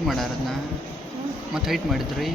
Height ಮಾಡ್ಯಾರ ಅದನ್ನ ಮತ್ತು ಹೈಟ್ ಮಾಡಿದ್ರಿ?